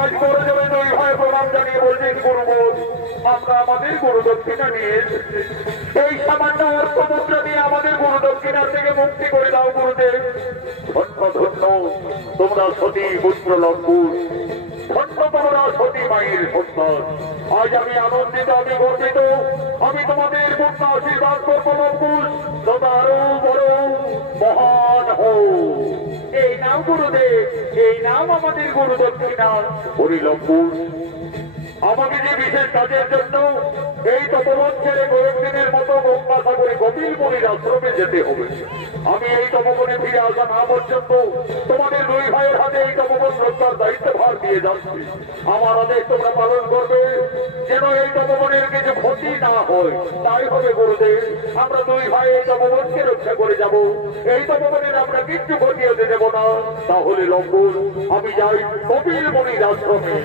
আজ করে যাবে দুই ভাই প্রণাম জানিয়ে বলছেন গুরুবোধ আমরা আমাদের গুরু দক্ষিণা নিয়ে এই সামান্য অর্থমুদ্র দিয়ে আমাদের গুরু দক্ষিণা থেকে মুক্তি করে দাও গুরুদেব। ধন্য ধন্য তোমরা সতী পুত্র লঙ্কুশ, ধন্য তোমরা সতী মায়ের সন্তান। আজ আমি আনন্দিত, আমি গর্বিত, আমি তোমাদের পূর্ণ আশীর্বাদ করবো লঙ্কুশ, তোমরা আরো বড় মহান হও। এই নাম গুরুদেব, এই নাম আমাদের গুরু দক্ষিণা। হরি লঙ্কুশ, আমাকে যে বিশেষ কাজের জন্য এই তপবন ছেড়ে কয়েকদিনের মতো গঙ্গাসাগরে কপিল মুনির আশ্রমে যেতে হবে, আমি এই তপবনে ফিরে আসা না পর্যন্ত তোমাদের দুই ভাইয়ের হাতে এই তপবন রক্ষার দায়িত্বভার দিয়ে যাচ্ছি। আমার আদেশ তোমরা পালন করবে, যেন এই তপবনের কিছু ক্ষতি না হয়, তাই হবে গুরুদেব। আমরা দুই ভাই এই তপবনকে রক্ষা করে যাব, এই তপবনের আমরা কিচ্ছু ক্ষতি হতে দেব না। তাহলে লঙ্কুশ, আমি যাই কপিল মুনির আশ্রমে।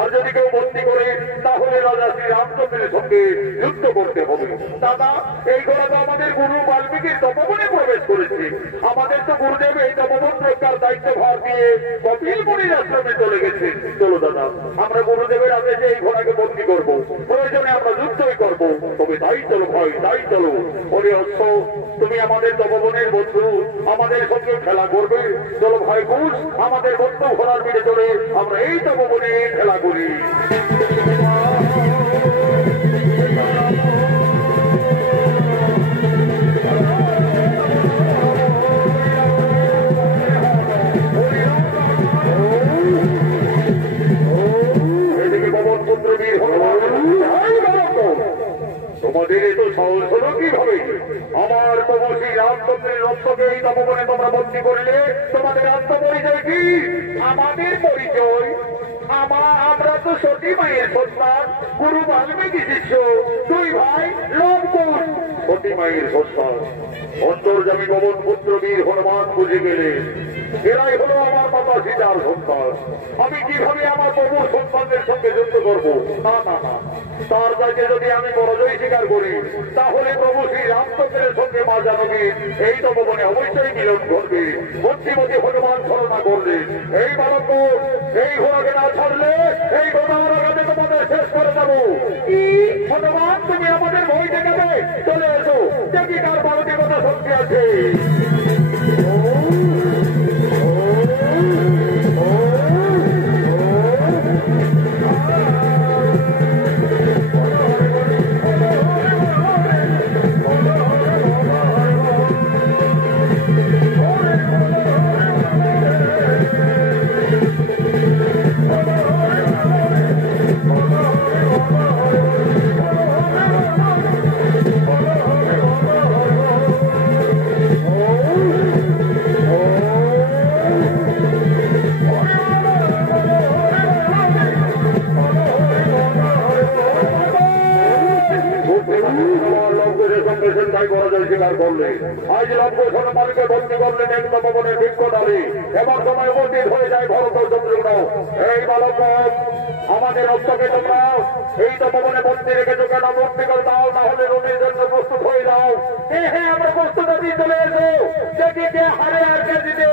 আর যদি কেউ বন্দি করে তাহলে রাজা শ্রী রামচন্দ্রের সঙ্গে যুদ্ধ করতে হবে। দাদা, এই ঘোড়া তো আমাদের গুরু বাল্মীকির তপবনে প্রবেশ করেছে, আমাদের তো গুরুদেব এই তপবন রক্ষার দায়িত্ব ভার দিয়ে কপিল মুনির আশ্রমে চলে গেছে। চলো দাদা, আমরা গুরুদেবের আদেশে এই ঘোড়াকে বন্দি করব, প্রয়োজনে আমরা যুদ্ধই করব। তবে তাই চলো ভাই, তাই চলো। বলে অশ্ব, তুমি আমাদের তপবনের বন্ধু, আমাদের সঙ্গে খেলা করবে। চলো ভাই ঘুষ, আমাদের বন্ধু ঘোড়ার পিঠে চড়ে আমরা এই তপবনে খেলা করি। তোমাদের এত সহজ হলো কিভাবে? আমার প্রভু শ্রী রামচন্দ্রের রক্তকে এই তপবনে তোমরা বন্দী করলে তোমাদের আত্মপরিচয় কি? আমাদের পরিচয়, আমরা তো সতী মায়ের সন্তান, গুরু বাল্মীকি শিষ্য, দুই ভাই লঙ্কুশ। সতী মায়ের সন্তান অন্তর্যামী পবন পুত্র বীর হনুমান বুঝে গেলেন, এরাই হলো আমার মাতা সীতার সন্তান। আমি কিভাবে আমার প্রভুর সন্তানদের সঙ্গে যুদ্ধ করবো? না না না, তার কাছে যদি আমি পরাজয় স্বীকার করি তাহলে প্রভু শ্রী রামচন্দ্রের সঙ্গে মা জানকীর এই তপবনে অবশ্যই মিলন ঘটবে। বুদ্ধিমতী হনুমান ছলনা করলে এই বালক, এই ঘোড়াকে না ছাড়লে এই ঘোড়ার আগে তোমাদের শেষ করে দেবো। কি হনুমান, তুমি আমাদের ভয় দেখাবে? চলে এসো, দেখি কার মানবিকতা শক্তি আছে। Oh বন্দি করলেন এক তপবনের বৃক্ষডালে। এমন সময় উপস্থিত হয়ে যায় ভরত চন্দ্রগ্ন। এই বালক আমাদের অক্ষকে তোমরা এই তপবনে বন্দি রেখেছো কেন? মুক্তি করে দাও, না হলে রুমের জন্য প্রস্তুত হয়ে যাও। হ্যাঁ, আমরা প্রস্তুত আছি, চলে এসো। দেখি কে হারে আর কে জিতে।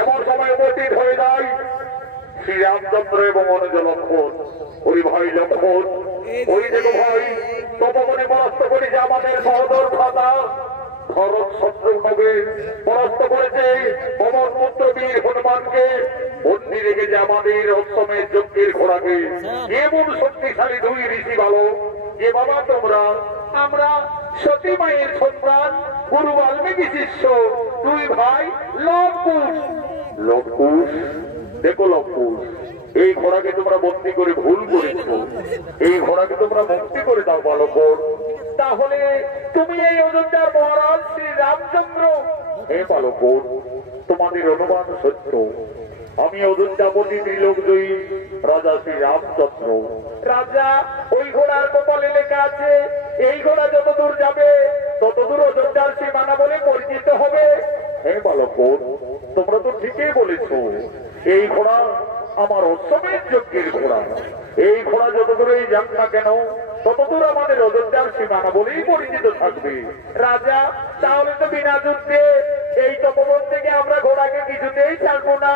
এমন সময় উপস্থিত হয়ে যায় শ্রীরামচন্দ্র এবং অনুজ লক্ষণ। ওই ভাই লক্ষণ, ওই দেখো ভাই, তপবনে পরাস্ত করেছে আমাদের সহদর খাতা ভরত শত্রুঘ্নকে পরাস্ত করেছে। পবন পুত্র বীর হনুমানকে বন্দি রেখেছে আমাদের অষ্টমের যজ্ঞের ঘোড়াকে। এমন শক্তিশালী দুই ঋষি বালক। এ বাবা তোমরা? আমরা সতী মায়ের সন্তান, গুরু বাল্মীকি শিষ্য, দুই ভাই লবকুশ। লবকুশ? দেখো লবকুশ, এই ঘোড়াকে তোমরা বন্দি করে ভুল করেছ। এই ঘোড়াকে তোমরা মুক্তি করে দাও বালক। তাহলে তুমি এই অযোধ্যার মহারাজ শ্রী রামচন্দ্র? হে বালক, তোমাদের অনুমান সত্য। আমি অযোধ্যাপতি ত্রিলোকজয়ী রাজা শ্রী রামচন্দ্র। রাজা, ওই ঘোড়ার কপালে লেখা আছে এই ঘোড়া যত দূর যাবে ততদূর অযোধ্যার সীমানা বলে পরিচিত হবে। হে বালক, তোমরা তো ঠিকই বলেছ। এই ঘোড়া আমার অশ্বমেধ যজ্ঞের ঘোড়া। এই ঘোড়া যত দূরেই যাক না কেন ততদূর আমাদের অযোধ্যার সীমানা বলেই পরিচিত থাকবে। রাজা, তাহলে তো বিনা যুদ্ধে এই তপবন থেকে আমরা ঘোড়াকে কিছুতেই ছাড়বো না।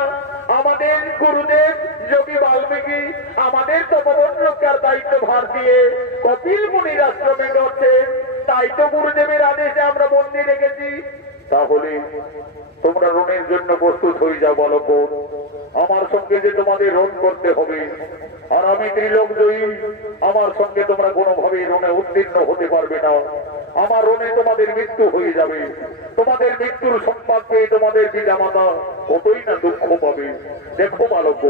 আমাদের গুরুদেব যোগী বাল্মীকি আমাদের তপবন রক্ষার দায়িত্ব ভার দিয়ে কপিল মুনির আশ্রমে করছেন। তাই তো গুরুদেবের আদেশে আমরা বন্দি রেখেছি। তাহলে তোমরা রণের জন্য প্রস্তুত হয়ে যাও বালক। আমার সঙ্গে যে তোমাদের রণ করতে হবে, আর আমি ত্রিলোকজয়ী, আমার সঙ্গে তোমরা কোনোভাবে রণে উত্তীর্ণ হতে পারবে না। আমার রণে তোমাদের মৃত্যু হয়ে যাবে। তোমাদের মৃত্যুর সংবাদ পেয়ে তোমাদের পিতা মাতা কতই না দুঃখ পাবে। দেখো বালক,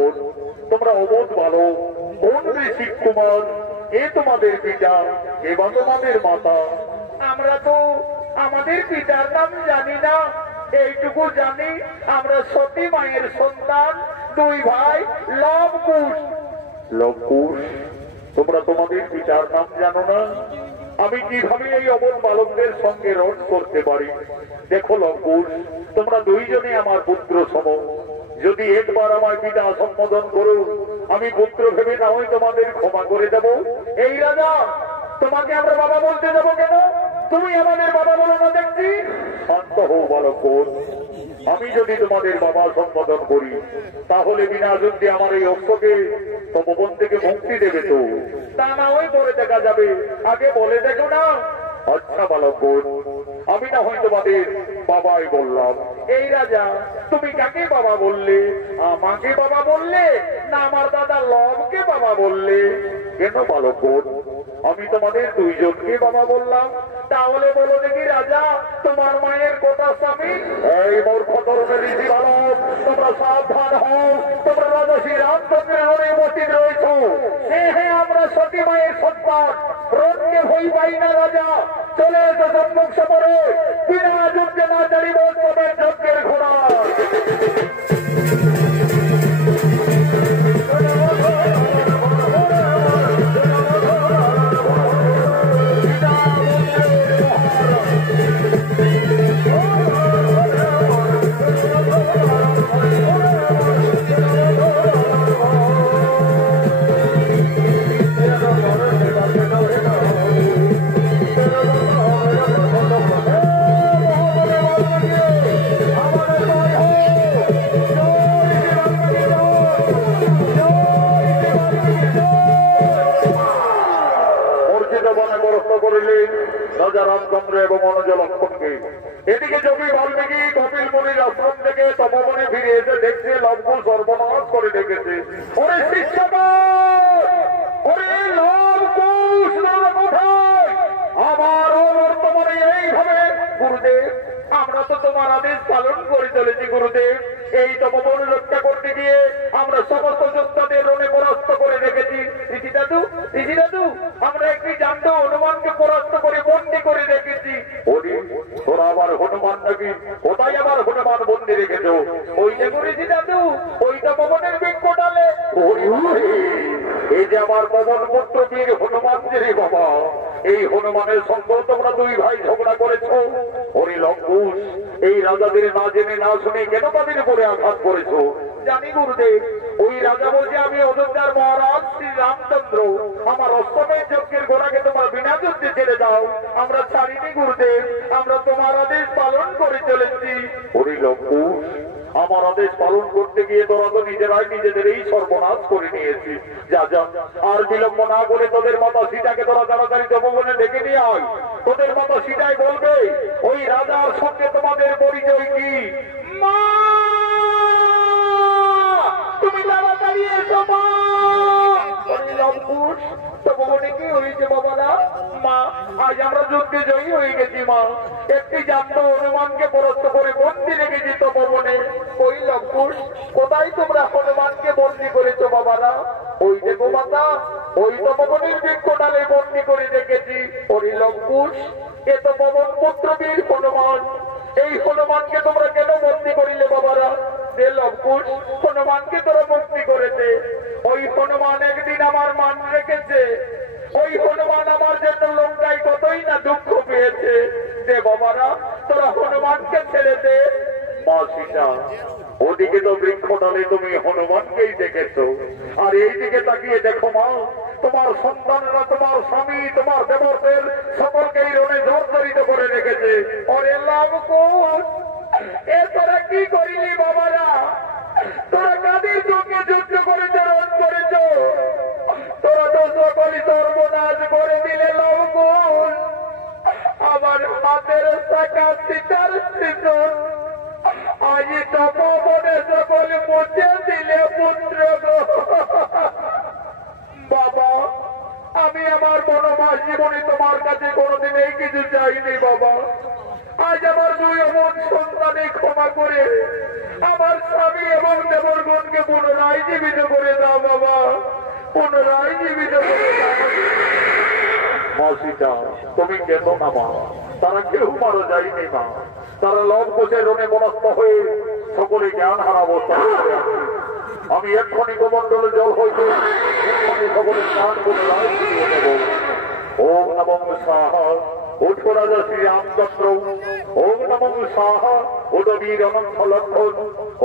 তোমরা অবোধ বালক, কোন ঋষি কুমার, এ তোমাদের পিতা এবং তোমাদের মাতা। আমরা তো আমাদের পিতার নাম জানি না, এইটুকু জানি আমরা সতী মায়ের সন্তান, দুই ভাই লবকুশ। লবকুশ? তোমরা তোমাদের পিতার নাম জানো না? আমি কিভাবে এই অবধ বালকদের সঙ্গে রণ করতে পারি? দেখো লবকুশ, তোমরা দুইজনে আমার পুত্র সম। যদি একবার আমার পিতা সম্বোধন করো, আমি পুত্র ভেবে না হয় তোমাদের ক্ষমা করে দেব। এই রাজা, তোমাকে আমরা বাবা বলতে যাবো কেন? তুমি আমাদের বাবা বলো না দেখছি। শান্ত হও বালক। আমি যদি তোমাদের বাবা সম্বোধন করি, তাহলে বিনা যুদ্ধে আমার এই অক্ষকে তপবন থেকে মুক্তি দেবে তো? তা না হয় পরে দেখা যাবে, আগে বলে দেখো না। আচ্ছা বালক, আমি না হয় তোমাদের বাবাই বললাম। এই রাজা, তুমি কাকে বাবা বললে? আমাকে বাবা বললে না আমার দাদা লবকে বাবা বললে? কেন বালক, আমি তোমাদের দুইজনকে বাবা বললাম। তাহলে বলো দেখি রাজা, তোমার মায়ের কথা স্বামী? এই মূর্খ তরুণের ঋষি বালক, তোমরা সাবধান হও। তোমরা রাজা শ্রী রামচন্দ্রের হয়ে উপস্থিত রয়েছ। হ্যাঁ হ্যাঁ, আমরা সতী মায়ের সন্তান, রোদকে ভয় পাই না রাজা। চলে এসো সম্মুখ সমরে, বিনা যুদ্ধে না চালিব তবে যজ্ঞের ঘোড়া। রাজা রামচন্দ্র এবং অনুজ লক্ষণকে। এদিকে যোগী বাল্মীকি কপিল মুনির আশ্রম থেকে তপবনে ফিরে এসে দেখছে লবকুশ সর্বনাশ করে রেখেছে। ওরে শিষ্যগণ, ওরে লবকুশ কোথায়? আমার বর্তমানে এইভাবে গুরুদেব, আমরা তো তোমার আদেশ পালন করে চলেছি গুরুদেব। এই তপবন রক্ষা করতে গিয়ে আমরা সমস্ত যোদ্ধাদের রণে পরাস্ত করে রেখেছি। ঋষি দাদু, আমরা একটি জান্ত হনুমানকে পরাস্ত করে বন্দি করে রেখেছি। ওরা আবার হনুমান নাকি? কোথায় আবার হনুমান বন্দি রেখেছ? ওই যে ঋষি দাদু, ওই তপবনের বৃক্ষ ডালে। এই যে আমার পবন পুত্র বীর হনুমান যে রে বাবা, এই হনুমানের সঙ্গে তোমরা দুই ভাই ঝগড়া করেছ। হরি লঙ্কুশ, এই রাজাদের না জেনে না শুনে কেন তাদের উপরে আঘাত করেছ? জানি গুরুদেব, ওই রাজা বলছে আমি অযোধ্যার মহারাজ শ্রী রামচন্দ্র, আমার অষ্টমের যজ্ঞের গোড়াকে তোমার বিনা যুদ্ধে ছেড়ে দাও। আমরা ছাড়িনি গুরুদেব, আমরা তোমার আদেশ পালন করে চলেছি। হরি লঙ্কুশ, আমার আদেশ পালন করতে গিয়ে তোরা তো নিজেরাই নিজেদের এই সর্বনাশ করে নিয়েছি। যা যা, আর বিলম্ব না করে তোদের মাতা সীতাকে তোরা তাড়াতাড়ি তপবনে ডেকে নিয়ে আয়। তোদের মাতা সীতাই বলবে ওই রাজার সঙ্গে তোমাদের পরিচয় কি। মা, তুমি তাড়াতাড়ি এসো মা। তপবনে কি হয়েছে বাবারা? মা, আজ আমরা যুদ্ধে জয়ী হয়ে গেছি মা। একটি জান্ত হনুমানকে পরাস্ত করে বন্দি রেখেছি তপবনে। ওই লঙ্কুশ, কোথায় তোমরা হনুমানকে বন্দি করেছো বাবারা? ওই দেখো মাতা, ওই তপবনের বৃক্ষ ডালে বন্দি করে রেখেছি। ওই লঙ্কুশ, এ তো পবন পুত্র বীর হনুমান। এই হনুমানকে তোমরা কেন বন্দি করিলে বাবারা? যে লঙ্কুশ, হনুমানকে তোরা বন্দি করেছে। ওই হনুমান একদিন আমার মান রেখেছে। ওই হনুমান আমার জন্য লঙ্কায় কতই না দুঃখ পেয়েছে। যে বাবারা, তোরা হনুমানকে ছেড়ে দে। মা সীতা, ওদিকে তো বৃক্ষ ডালে তুমি হনুমানকেই দেখেছো, আর এইদিকে তাকিয়ে দেখো মা, তোমার সন্তানরা, তোমার স্বামী, তোমার দেবতের সকলকেই রণে জর্জরিত করে রেখেছে। ওরে লবকুশ, এ তোরা কি করিলি বাবারা? তোরা কাদের চোখে যুদ্ধ করেছ, রণ করেছ? তোরা তো সকলই সর্বনাশ করে দিলে লবকুশ। আমার হাতের শাখা সীতার স্মৃতন আজ তপবনে সকল মুছে দিলে পুত্র গো। বাবা, আমি আমার বনবাস জীবনে তোমার কাছে কোনোদিন এই কিছু চাইনি বাবা। আজ আমার দুই অমন সন্তানে ক্ষমা করে আমার স্বামী এবং দেবরগণকে পুনরায় জীবিত করে দাও বাবা, পুনরায় জীবিত করে দাও। মা সীতা, তুমি কেন না মা? তারা কেউ মারা যায়নি মা। তারা লবকুশের রণে পরাস্ত হয়ে সকলে জ্ঞান হারা অবস্থা। আমি এক্ষণি কমণ্ডলে জল হইতে সকলে স্নান করে রায় ফিরিয়ে দেব। ওম নমঃ স্বাহা, ওঠো রাজা শ্রী রামচন্দ্র। ওম নমঃ স্বাহা, ওঠো বীর অনন্ত লক্ষণ।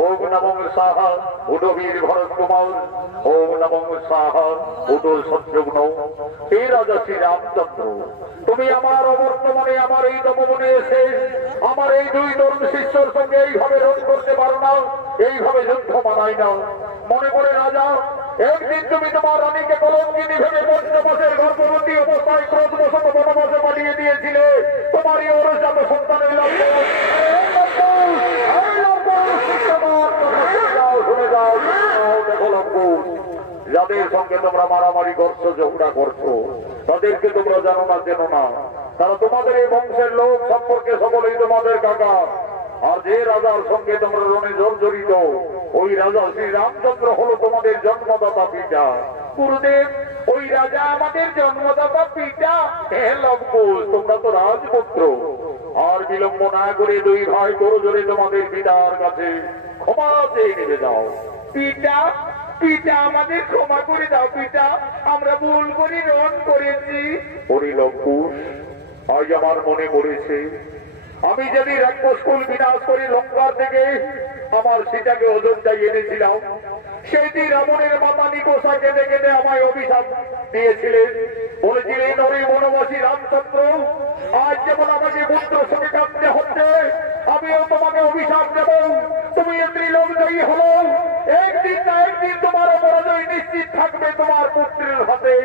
ওম নমঃ স্বাহা, ওঠো বীর ভরত কুমার। ওম নমঃ স্বাহা, ওঠো শত্রুঘ্ন। হে রাজা শ্রী রামচন্দ্র, তুমি আমার অবর্তমানে আমার এই তপবনে এসে আমার এই দুই তরুণ শিষ্যর সঙ্গে এইভাবে রোধ করতে পারো না, এইভাবে যুদ্ধ মানাই না। মনে করে রাজা, একদিন তুমি তোমার রানীকে কলঙ্কিনী ভেবে পঞ্চমাসের গর্ভবতী অবস্থায় ক্রোধবশত বনবাসে পাঠিয়ে দিয়েছিলে। তোমারই অরজাত সন্তান যাদের সঙ্গে তোমরা মারামারি করছো, ঝগড়া করছো, তাদেরকে তোমরা জানো না, চেনো না। তারা তোমাদের এই বংশের লোক, সম্পর্কে সকলেই তোমাদের কাকা। আর যে রাজার সঙ্গে তোমরা রণে জর্জরিত, ওই রাজা শ্রী রামচন্দ্র হলো তোমাদের জন্মদাতা পিতা। গুরুদেব, ওই রাজা আমাদের জন্মদাতা পিতা। হে লবকুশ, তোমরা তো রাজপুত্র। আর বিলম্ব না করে দুই ভাই করজোরে তোমাদের পিতার কাছে ক্ষমা চেয়ে নিতে যাও। পিতা, পিতা আমাদের ক্ষমা করে দাও পিতা, আমরা ভুল করে রণ করেছি। হরি লবকুশ, আজ আমার মনে পড়েছে আমি যদি রাক্ষসকুল বিনাশ করে লঙ্কার থেকে আমার সীতাকে অযোধ্যায় এনেছিলাম, সেটি রাবণের মাতা নিকোষা কেঁদে কেঁদে আমায় অভিশাপ দিয়েছিলেন। বলেছিলেন, ওই বনবাসী রামচন্দ্র, আজ যেমন আমাকে পুত্র সঙ্গে কাঁদতে হচ্ছে, আমিও তোমাকে অভিশাপ দেব। তুমি ত্রিলোক জয়ী হলো, একদিন না একদিন তোমার পরাজয় নিশ্চিত থাকবে তোমার পুত্রের হাতে।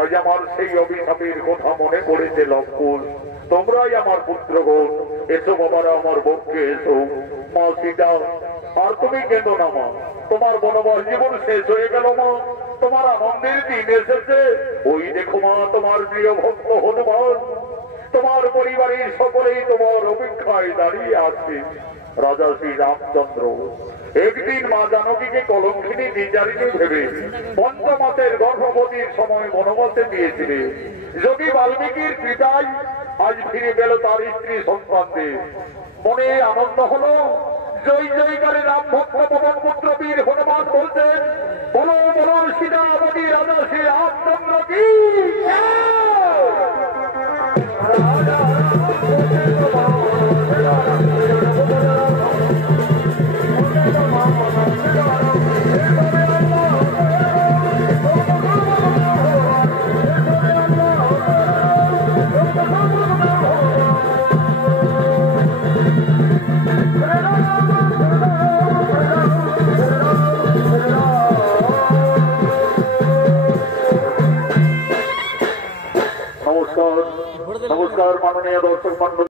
আজ আমার সেই অভিশাপের কথা মনে পড়েছে লক্ষণ। তোমরাই আমার পুত্রগণ, এসো বাবারা, আমার পক্ষে এসো। মা সীতা, আর তুমি কেঁদো না মা, তোমার বনবাস জীবন শেষ হয়ে গেল মা, তোমার আনন্দের দিন এসেছে। ওই দেখো মা, তোমার প্রিয় ভক্ত হনুমান, তোমার পরিবারের সকলেই তোমার অপেক্ষায় দাঁড়িয়ে আছে। রাজা শ্রী রামচন্দ্র একদিন মা জানকীকে কলঙ্কিনী নির্যাতিত ভেবে পঞ্চমাসের গর্ভবতীর সময় বনবাসে দিয়েছিলেন। যোগী বাল্মীকির পিতাই আজ ফিরে গেল তার স্ত্রী সন্তানদের। মনে আনন্দ হলো। জয় জয়কারী রাম ভক্ত পবন পুত্র বীর হনুমান বলছেন, বলো বলো সীতাবতী রাজা শ্রী রামচন্দ্র কি নমস্কার মাননীয় দর্শক মন্ডলী।